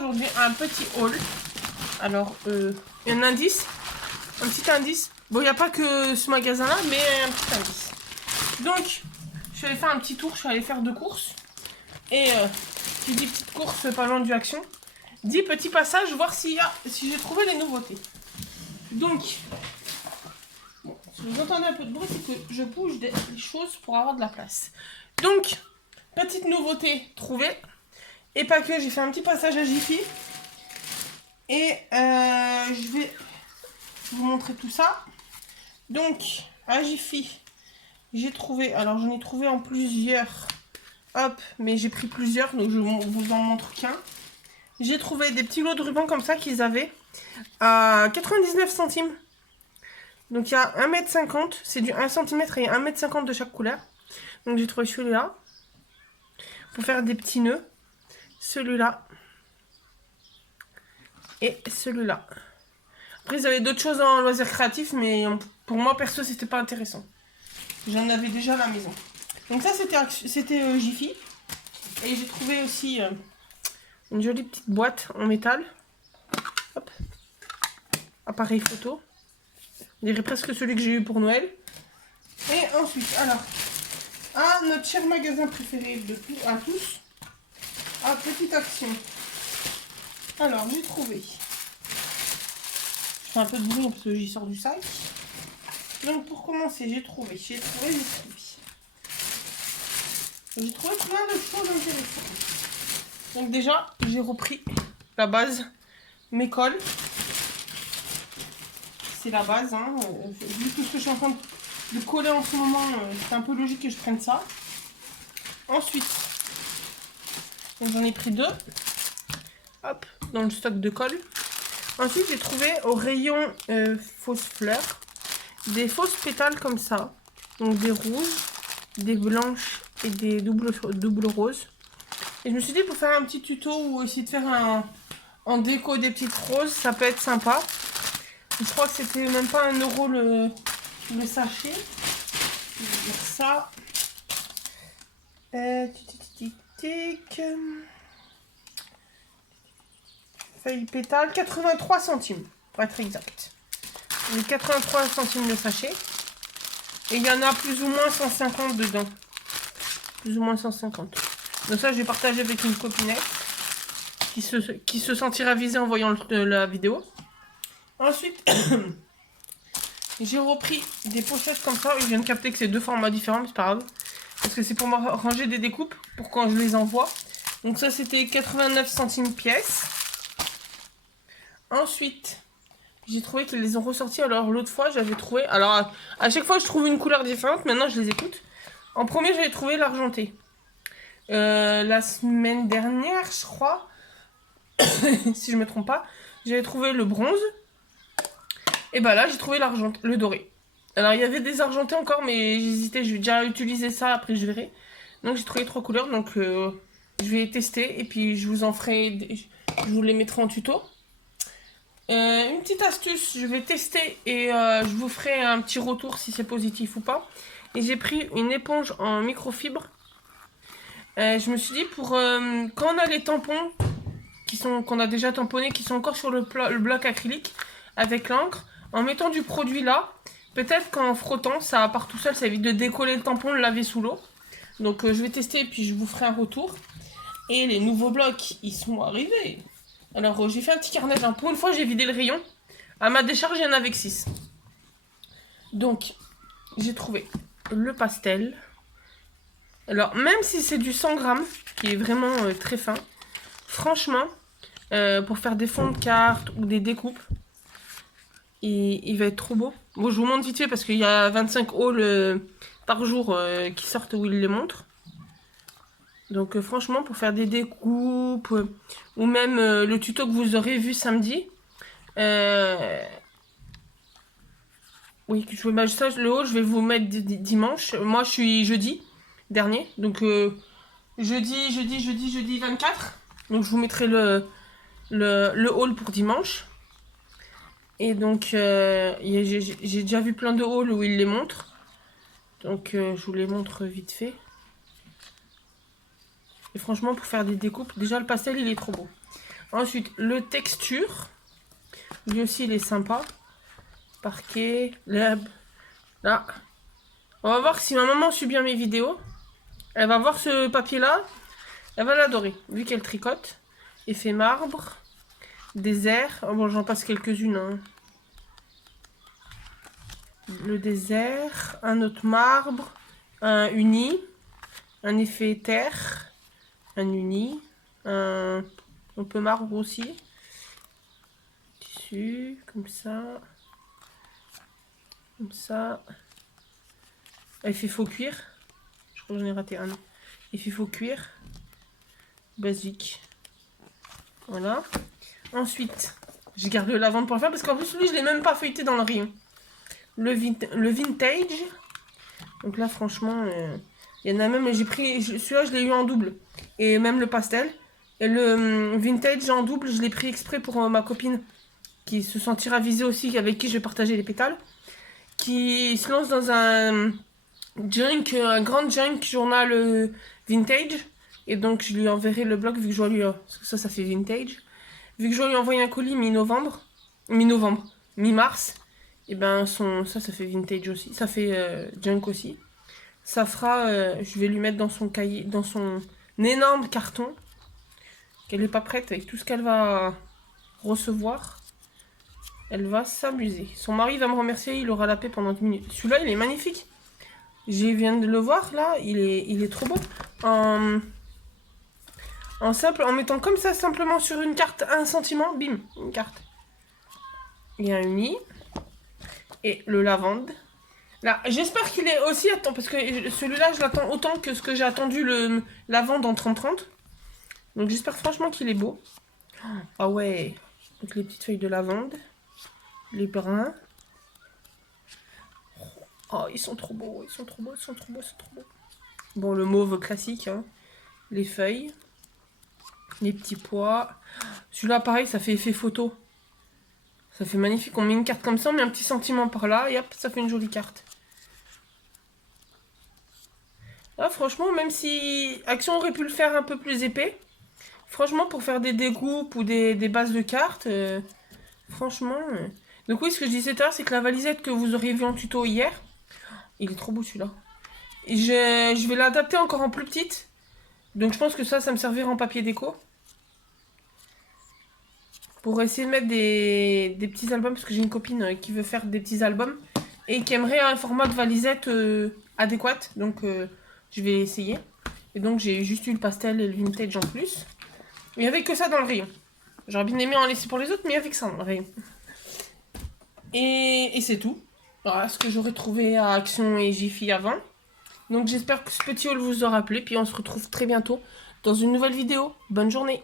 aujourd'hui un petit haul. Alors, il y a un indice, un petit indice. Bon, il n'y a pas que ce magasin-là, mais un petit indice. Donc, je suis allée faire un petit tour, je suis allée faire 2 courses. Et qui dit petite course, pas loin du Action, dit petit passage, voir si j'ai trouvé les nouveautés. Donc, bon, si vous entendez un peu de bruit, c'est que je bouge des choses pour avoir de la place. Donc, petite nouveauté trouvée. Et pas que, j'ai fait un petit passage à Jiffy. Et je vais vous montrer tout ça. Donc, à Jiffy, j'ai trouvé, alors j'en ai trouvé en plusieurs. Hop, mais j'ai pris plusieurs, donc je vous en montre qu'un. J'ai trouvé des petits lots de ruban comme ça qu'ils avaient à 99 centimes. Donc il y a 1,50 m, c'est du 1 cm et 1,50 m de chaque couleur. Donc j'ai trouvé celui-là pour faire des petits nœuds. Celui-là. Et celui-là. Après ils avaient d'autres choses en loisirs créatifs, mais pour moi perso c'était pas intéressant. J'en avais déjà à la maison. Donc ça c'était Jiffy. Et j'ai trouvé aussi une jolie petite boîte en métal. Hop. Appareil photo. On dirait presque celui que j'ai eu pour Noël. Et ensuite, alors, à notre cher magasin préféré de à tous, à Petite Action. Alors, j'ai trouvé. Je fais un peu de bruit parce que j'y sors du sac. Donc pour commencer, j'ai trouvé plein de choses intéressantes. Donc déjà, j'ai repris la base, mes cols. C'est la base, hein. Vu tout ce que je suis en train de coller en ce moment, c'est un peu logique que je prenne ça. Ensuite, j'en ai pris 2. Hop, dans le stock de colle. Ensuite, j'ai trouvé au rayon fausses fleurs des fausses pétales comme ça. Donc des rouges, des blanches et des doubles roses. Et je me suis dit pour faire un petit tuto ou essayer de faire en déco des petites roses, ça peut être sympa. Je crois que c'était même pas 1 € le sachet. Je vais dire ça. Feuille pétale, 83 centimes pour être exact. 83 centimes le sachet. Et il y en a plus ou moins 150 dedans. Plus ou moins 150. Donc ça, je vais partager avec une copinette qui se sentira visée en voyant la vidéo. Ensuite, j'ai repris des pochettes comme ça. Je viens de capter que c'est 2 formats différents, mais c'est pas grave. Parce que c'est pour ranger des découpes pour quand je les envoie. Donc ça, c'était 89 centimes pièce. Ensuite, j'ai trouvé qu'ils les ont ressortis. Alors l'autre fois, j'avais trouvé... Alors à chaque fois, je trouve une couleur différente. Maintenant, je les écoute. En premier, j'avais trouvé l'argenté. La semaine dernière, je crois, si je me trompe pas, j'avais trouvé le bronze. Et bah là, j'ai trouvé le doré. Alors, il y avait des argentés encore, mais j'hésitais. Je vais déjà utiliser ça, après je verrai. Donc, j'ai trouvé 3 couleurs. Donc, je vais tester. Et puis, je vous en ferai... Je vous les mettrai en tuto. Une petite astuce. Je vais tester et je vous ferai un petit retour si c'est positif ou pas. Et j'ai pris une éponge en microfibre. Je me suis dit, pour quand on a les tampons qu'on a déjà tamponnés, qui sont encore sur le bloc acrylique avec l'encre, en mettant du produit là, peut-être qu'en frottant, ça part tout seul, ça évite de décoller le tampon, le laver sous l'eau. Donc je vais tester et puis je vous ferai un retour. Et les nouveaux blocs, ils sont arrivés. Alors j'ai fait un petit carnet. Pour une fois, j'ai vidé le rayon. À ma décharge, il y en avait que 6. Donc, j'ai trouvé le pastel. Alors, même si c'est du 100 grammes, qui est vraiment très fin, franchement, pour faire des fonds de cartes ou des découpes, il va être trop beau. Bon, je vous montre vite fait parce qu'il y a 25 hauls par jour qui sortent où il les montre. Donc, franchement, pour faire des découpes ou même le tuto que vous aurez vu samedi, oui, ça, le haul, je vais vous mettre dimanche. Moi, je suis jeudi dernier. Donc, jeudi 24. Donc, je vous mettrai le haul pour dimanche. Et donc, j'ai déjà vu plein de hauls où il les montre. Donc, je vous les montre vite fait. Et franchement, pour faire des découpes, déjà, le pastel, il est trop beau. Ensuite, le texture. Lui aussi, il est sympa. Parquet, lab. Là. On va voir si ma maman suit bien mes vidéos. Elle va voir ce papier-là. Elle va l'adorer. Vu qu'elle tricote. Effet marbre. Désert. Oh, bon, j'en passe quelques-unes. Hein. Le désert. Un autre marbre. Un uni. Un effet terre. Un uni. Un peu marbre aussi. Tissu. Comme ça. Comme ça. Effet faux cuir. Je crois que j'en ai raté un. Effet faux cuir. Basique. Voilà. Ensuite, je garde le lavande pour le faire parce qu'en plus, lui, je l'ai même pas feuilleté dans le rayon. Le vintage. Donc là, franchement, il y en a même, j'ai pris, celui-là, je l'ai eu en double. Et même le pastel. Et le vintage en double, je l'ai pris exprès pour ma copine qui se sentira visée aussi, avec qui je vais partager les pétales. Qui se lance dans un grand junk journal vintage. Et donc, je lui enverrai le blog vu que je dois lui. Parce que ça fait vintage. Vu que je dois lui envoyer un colis mi-novembre. Mi-mars. Et ben, ça fait vintage aussi. Ça fait junk aussi. Ça fera. Je vais lui mettre dans son cahier. Dans son énorme carton. Qu'elle n'est pas prête avec tout ce qu'elle va recevoir. Elle va s'amuser. Son mari va me remercier. Il aura la paix pendant 10 minutes. Celui-là, il est magnifique. Je viens de le voir là. Il est trop beau. En simple, en mettant comme ça simplement sur une carte un sentiment, bim, une carte. Il y a un uni. Et le lavande. Là, j'espère qu'il est aussi attends parce que celui-là, je l'attends autant que ce que j'ai attendu le lavande en 30-30. Donc j'espère franchement qu'il est beau. Ah ouais. Donc les petites feuilles de lavande. Les brins. Oh, ils sont trop beaux, ils sont trop beaux, ils sont trop beaux, ils sont trop beaux. Bon, le mauve classique, hein. Les feuilles. Les petits pois. Celui-là, pareil, ça fait effet photo. Ça fait magnifique. On met une carte comme ça, on met un petit sentiment par là, et hop, ça fait une jolie carte. Là, franchement, même si Action aurait pu le faire un peu plus épais, franchement, pour faire des découpes ou des bases de cartes, franchement... Donc oui, ce que je disais tout à l'heure, c'est que la valisette que vous auriez vue en tuto hier, il est trop beau celui-là. Je vais l'adapter encore en plus petite. Donc je pense que ça me servira en papier déco. Pour essayer de mettre des petits albums, parce que j'ai une copine qui veut faire des petits albums. Et qui aimerait un format de valisette adéquat. Donc je vais essayer. Et donc j'ai juste eu le pastel et le vintage en plus. Il n'y avait que ça dans le rayon. J'aurais bien aimé en laisser pour les autres, mais il n'y avait que ça dans le rayon. Et c'est tout. Voilà ce que j'aurais trouvé à Action et Jiffy avant. Donc j'espère que ce petit haul vous aura plu. Puis on se retrouve très bientôt dans une nouvelle vidéo. Bonne journée!